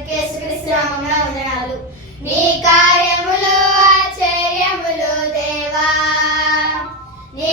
అందరికీ యేసుక్రీస్తు నీ కార్యములు ఆశ్చర్యములు దేవా. నీ